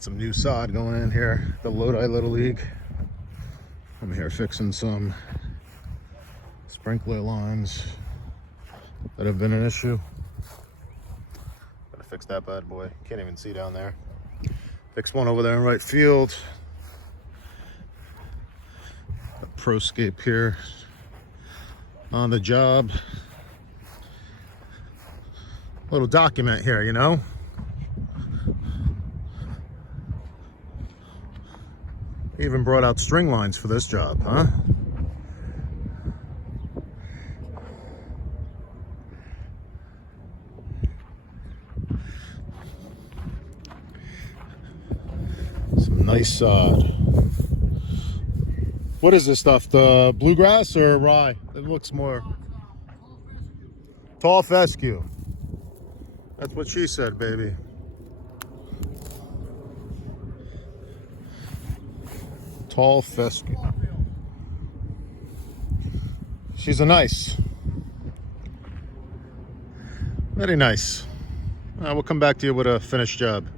Got some new sod going in here, the Lodi Little League. I'm here fixing some sprinkler lines that have been an issue. Gotta fix that bad boy. Can't even see down there. Fix one over there in right field. A Proscape here on the job. Little document here, you know. Even brought out string lines for this job, huh? Some nice sod. What is this stuff? The bluegrass or rye? It looks more tall fescue. That's what she said, baby. Tall fescue. She's a nice. Very nice. We'll come back to you with a finished job.